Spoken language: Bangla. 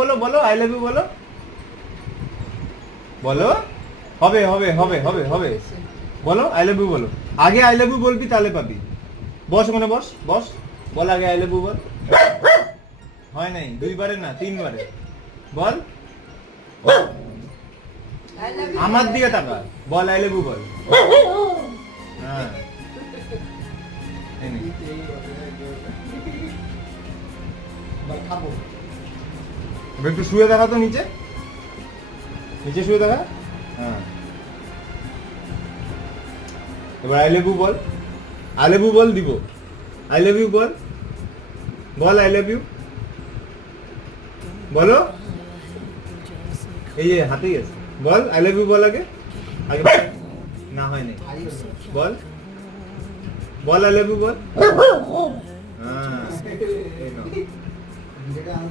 বলো বলো আই লাভ ইউ বলো বলো হবে হবে হবে হবে হবে বলো আই লাভ ইউ বলো আগে আই লাভ ইউ বলবি তাহলে পাবি বস ওখানে বস বস বল আগে আই লাভ ইউ বল হয় নাই 2 বারে না 3 বারে বল আমার দিকে তাকা বল আই লাভ ইউ বল হ্যাঁ এই নে খাবো একটু শুয়ে দেখা তো নিচে নিচে শুয়ে দেখা হ্যাঁ এবার আই লাভ ইউ বল আই লাভ ইউ বল দিব আই লাভ ইউ বল বল আই লাভ ইউ বলো এই যে হাতেই আছে বল আই লাভ ইউ বল আগে আগে না হয় নাই বল বল আই লাভ ইউ বল হ্যাঁ যেটা আমি